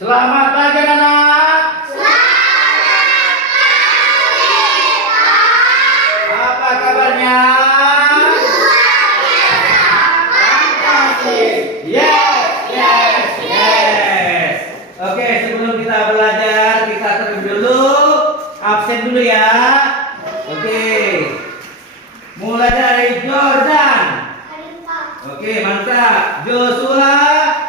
Selamat pagi anak-anak. Selamat pagi, Pak. Apa kabarnya? Luar biasa, fantastis. Yes, yes, yes. Oke, sebelum kita belajar, kita terlebih dulu absen dulu ya. Oke. Mulai dari Jordan. Hadir, Pak. Oke, mantap. Joshua.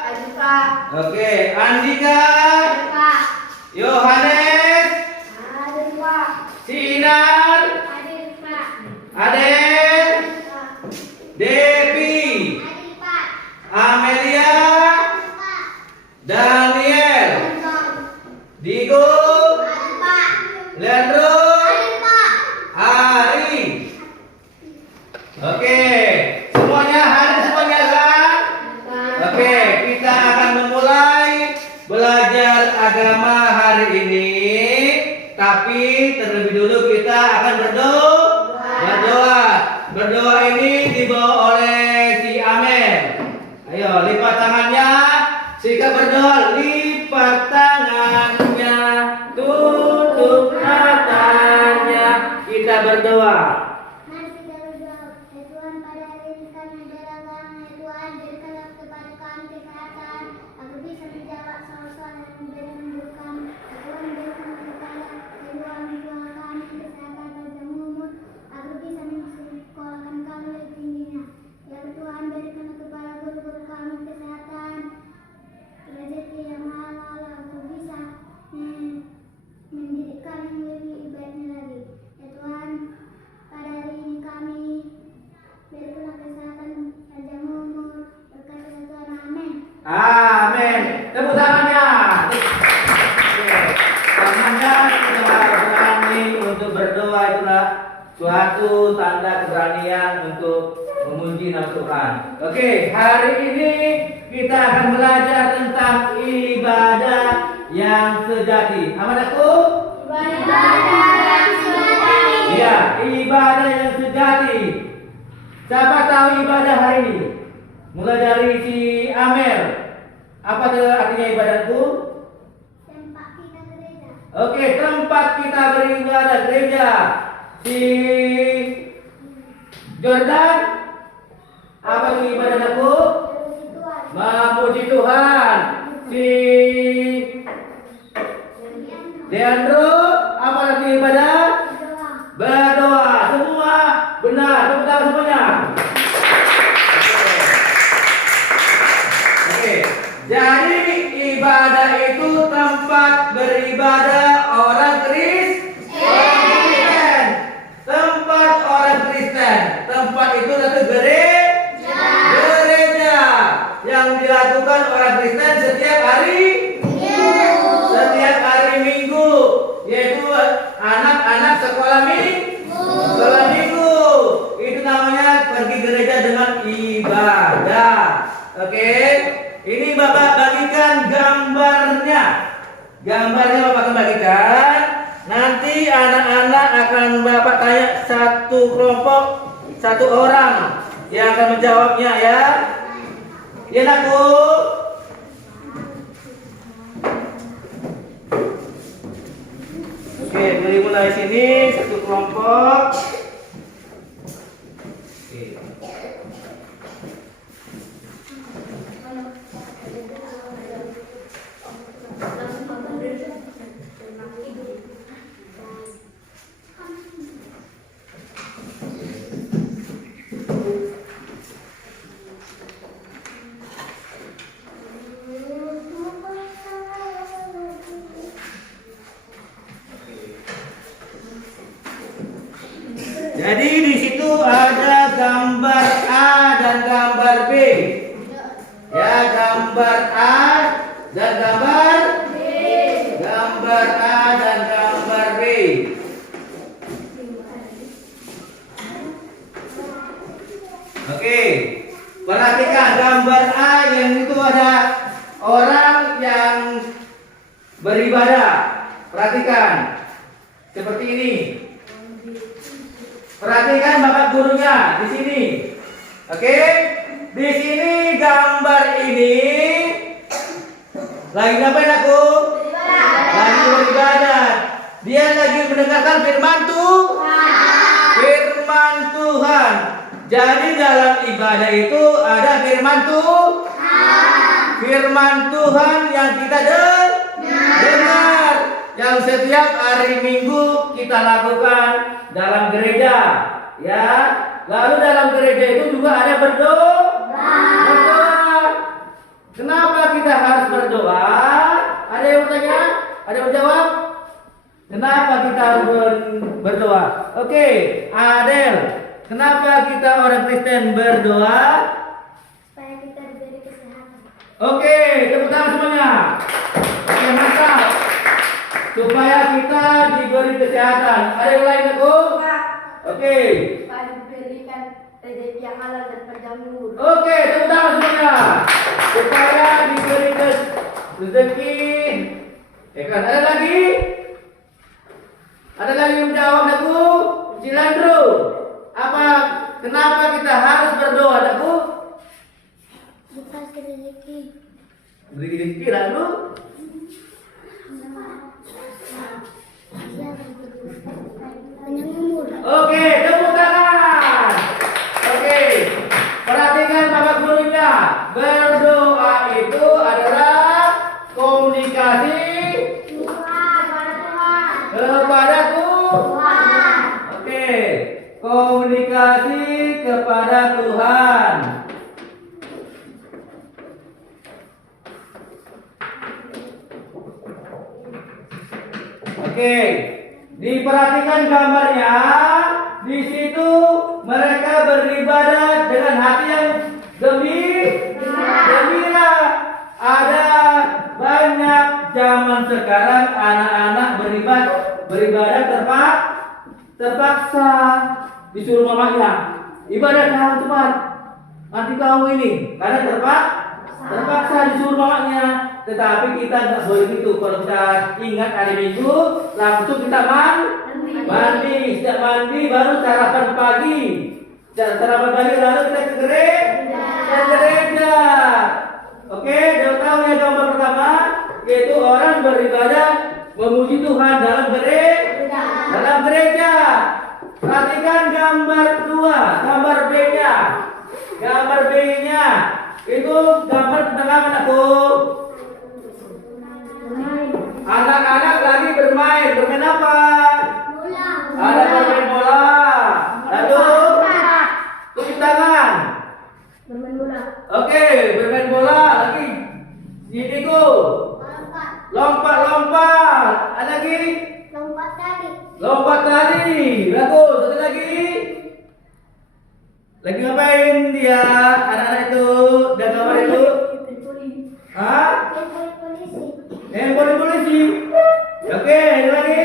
Hadir, Pak. Oke, Andika. Hadir, Pak. Yohanes. Hadir, Pak. Sinar. Hadir, Pak. Aden. Pak. Devi. Hadir, Pak. Amelia. Hadir, Pak. Daniel. Hadir, Digo. Pak. Leandro. Hadir, Pak. Ari. Oke, semuanya hadir semuanya kan? Oke, kita akan memulai belajar agama hari ini. Tapi terlebih dulu kita akan berdoa. Berdoa ini dibawa oleh si Amel. Ayo, lipat tangannya. Sikap berdoa, lipat tangannya, tutup matanya. Kita berdoa. Mari kita berdoa. Ya Tuhan, pada hari ini kami adalah agama. Ya Tuhan, berikanlah kepada kami kesehatan agar bisa menjawab soal-soal yang menjadi menurut kami. Ya Tuhan, berikan kepada kedua orang tua kami kesehatan panjang umur agar bisa menyekolahkan kami lebih tingginya. Ya Tuhan, berikan kepada guru-guru kami kesehatan, rezeki yang halal agar bisa mendidik kami lebih baiknya lagi. Ya Tuhan, pada hari ini kami berikanlah kesehatan panjang umur berkat ya Tuhan, amin. Amin. Tepuk tangannya. Oke. Tangannya kita berani untuk berdoa, itulah suatu tanda keberanian untuk memuji nama Tuhan. Oke, hari ini kita akan belajar tentang ibadah yang sejati. Apa aku? Ibadah yang sejati. Iya, ibadah yang sejati. Siapa tahu ibadah hari ini? Mulai dari si Amel. Apa artinya ibadahku? Tempat kita gereja. Oke, tempat kita beribadah gereja. Si Jordan, apa itu ibadahku? Puji Tuhan. Memuji Tuhan. Si Leandro, apa arti ibadah? Berdoa. Berdoa. Semua benar. Tepuk tangan semuanya. Oke. Jadi ibadah itu tempat beribadah orang Kristen. Tempat orang Kristen. Tempat itu adalah gereja yang dilakukan orang Kristen setiap hari Minggu, yaitu anak-anak sekolah minggu. Itu namanya pergi gereja dengan ibadah. Oke, ini Bapak bagikan gambarnya. Gambarnya Bapak akan bagikan. Nanti anak-anak akan Bapak tanya satu kelompok, satu orang yang akan menjawabnya ya. Ya nakku. Oke, dari mulai sini satu kelompok. Oke. Jadi di situ ada gambar A dan gambar B. Ya, gambar A dan gambar B. Gambar A dan gambar B. Oke. Perhatikan gambar A yang itu ada orang yang beribadah. Perhatikan. Seperti ini. Perhatikan Bapak gurunya di sini. Oke? Di sini gambar ini Lagi ngapain aku? Lagi beribadat. Dia lagi mendengarkan firman Firman Tuhan. Jadi dalam ibadah itu ada firman Firman Tuhan yang kita dengar. Yang setiap hari Minggu kita lakukan dalam gereja. Ya. Lalu dalam gereja itu juga ada berdoa. Kenapa kita harus berdoa? Ada yang bertanya? Ada yang menjawab? Kenapa kita harus berdoa? Oke, Adel. Kenapa kita orang Kristen berdoa? Supaya kita diberi kesehatan. Oke, tepuk tangan semuanya. Oke, mantap. Supaya kita diberi kesehatan. Ada yang lain aku? Oke. Supaya diberikan rezeki yang halal dan panjang umur. Oke, tepuk tangan semuanya. Supaya diberi rezeki. Kan ada lagi? Ada lagi yang menjawab aku? Cilandro. Kenapa kita harus berdoa, aku? Dikasih rezeki. Beri rezeki lalu. Panjang umur. Oke, tepuk tangan. Oke, perhatikan Bapak gurunya. Berdoa itu adalah komunikasi kepada Tuhan. Oke, komunikasi kepada Tuhan. Oke, diperhatikan gambarnya. Di situ mereka beribadah dengan hati yang gembira. Ada banyak zaman sekarang anak-anak beribadah terpaksa disuruh mamanya. Ibadah kamu cepat, nanti kamu ini karena terpaksa disuruh mamanya. Tetapi kita nggak boleh gitu. Kalau kita ingat hari Minggu, langsung kita mandi. Sejak mandi baru sarapan pagi. Sarapan pagi lalu kita ke gereja. Oke, sudah tahu ya gambar pertama, yaitu orang beribadah memuji Tuhan dalam gereja. Perhatikan gambar 2, gambar B-nya. Gambar B-nya itu gambar tentang apa, anakku? Anak-anak lagi bermain apa? Ada bermain bola. Lalu tepuk tangan. Bermain bola. Oke, bermain bola lagi. Ini go. Lompat. Ada lagi? Lompat tali. Bagus. Satu lagi. Lagi ngapain dia? Anak-anak itu dan gambar itu? Hah? Handphone polisi. Oke, ada lagi.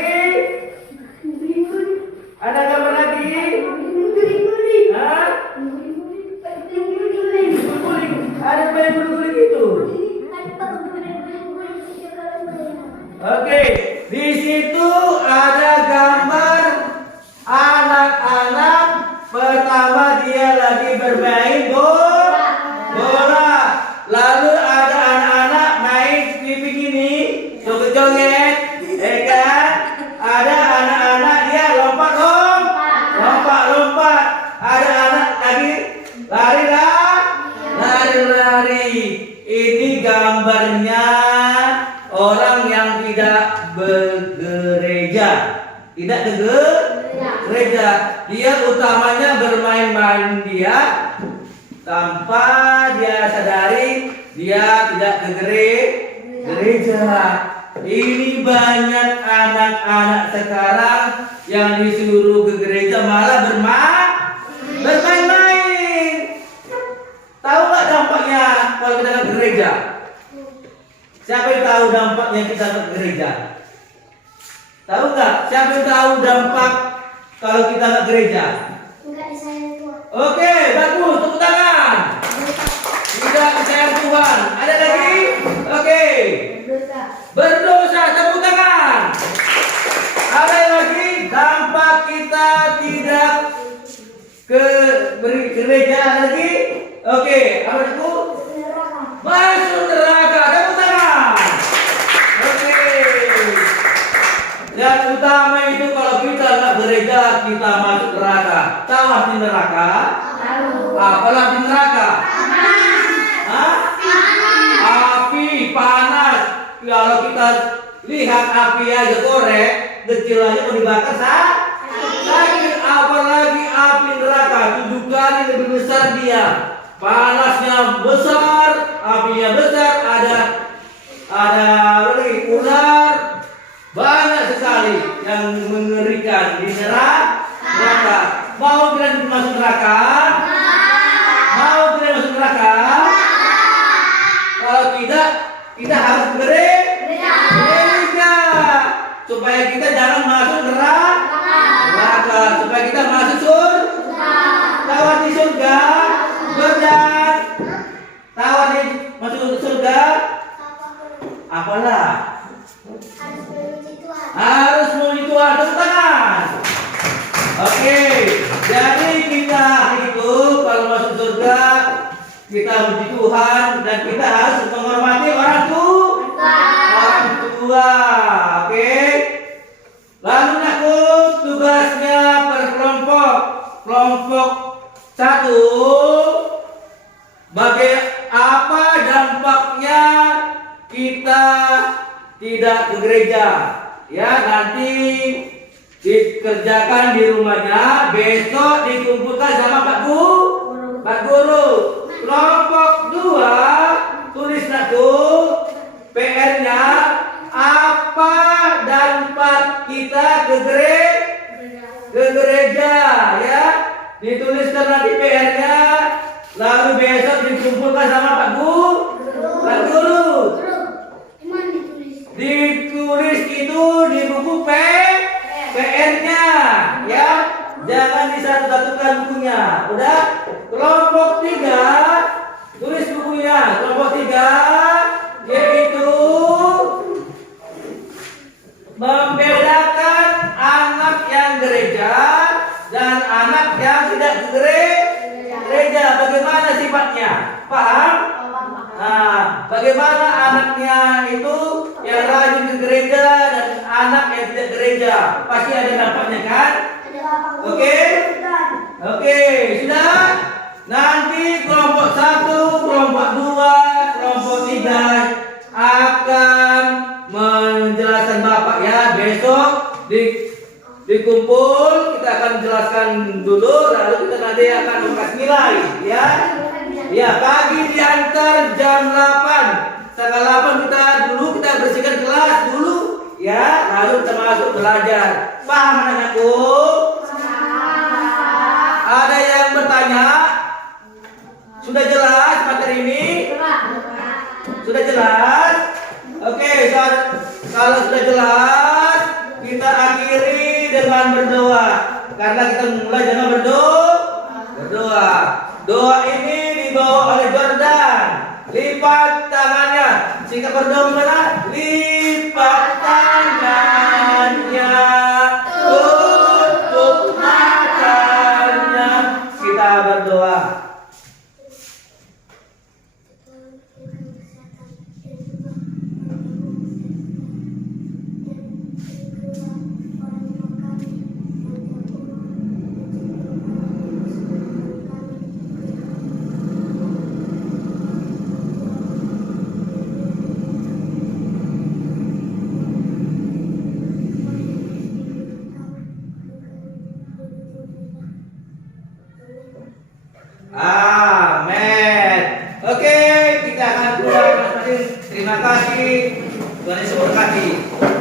Ada gambar lagi? Hah? Ada main guling gitu. Oke, di situ ada gambar anak-anak. Pertama dia lagi bermain bola. Lalu ada anak-anak main skipping ini, joget-joget, kan? Ada anak-anak dia lompat. Ada anak lagi lari. Ini gambarnya orang yang tidak bergereja. Tidak ke gereja. Dia utamanya bermain-main dia tanpa dia sadari dia tidak ke gereja. Ini banyak anak-anak sekarang yang disuruh ke gereja malah bermain-main. Tahu nggak dampaknya kalau kita ke gereja? Siapa yang tahu dampaknya kita ke gereja? Tahu nggak? Siapa yang tahu dampak kalau kita ke gereja? Enggak disayang Tuhan. Oke, bagus. Tepuk tangan. Tidak disayang Tuhan. Ada lagi? Oke. Berdosa. Tepuk tangan. Ada lagi? Dampak kita tidak ke gereja lagi? Oke. Apa itu? Masuk neraka. Tepuk tangan. itu kalau kita nggak gereja kita masuk neraka. Tahu arti neraka? Apa arti neraka? Hah? Api panas. Kalau kita lihat api aja korek, kecil aja mau dibakar sakit. Apalagi api neraka 7 kali lebih besar dia. Panasnya besar, apinya besar, ada lagi ular, banyak sekali yang mengerikan di neraka. Mau kalian masuk neraka? Mau kalian masuk neraka? Kalau tidak, kita harus gereja supaya kita jangan masuk neraka, supaya kita masuk surga. Tawar di surga, berdan. Tawar di masuk surga. Apalah? Harus memuji Tuhan. Tepuk tangan. Oke, jadi kita itu kalau masuk surga kita memuji Tuhan dan kita harus menghormati orang tua. Oke. Lalu nakut tugasnya per kelompok. Kelompok 1, apa dampaknya kita tidak ke gereja? Ya, nanti dikerjakan di rumahnya, besok dikumpulkan sama Pak Guru. Kelompok 2, tulis nakut PR-nya, apa dampak kita ke gereja, ya. Dituliskan nanti PR-nya, lalu besok dikumpulkan sama Pak Guru. Ditulis itu di buku PR-nya, ya. Jangan disatu-satukan bukunya. Udah? Kelompok 3, tulis bukunya. Kelompok 3 yaitu membedakan anak yang gereja dan anak yang tidak gereja. Bagaimana sifatnya? Paham? Nah, bagaimana anaknya itu yang rajin ke gereja dan anak yang tidak gereja? Pasti ada dampaknya kan? Oke, sudah? Nanti kelompok 1, kelompok 2, kelompok 3 akan menjelaskan Bapak ya. Besok dikumpul, kita akan jelaskan dulu, lalu kita nanti akan membahas nilai ya. Ya, pagi diantar jam 8. Tanggal 8 kita bersihkan kelas dulu ya, lalu kita masuk belajar. Paham anakku? Ada yang bertanya? Sudah jelas materi ini? Sudah jelas? Oke, kalau sudah jelas, kita akhiri dengan berdoa. Karena kita mulai dengan berdoa. Doa ini dibawa oleh Jordan. Lipat tangannya. Singkat berdoa gimana? Lipat tangannya, tutup matanya. Kita berdoa. Amin. Oke, kita akan keluar masing-masing. Terima kasih. Tuhan Yesus berkati.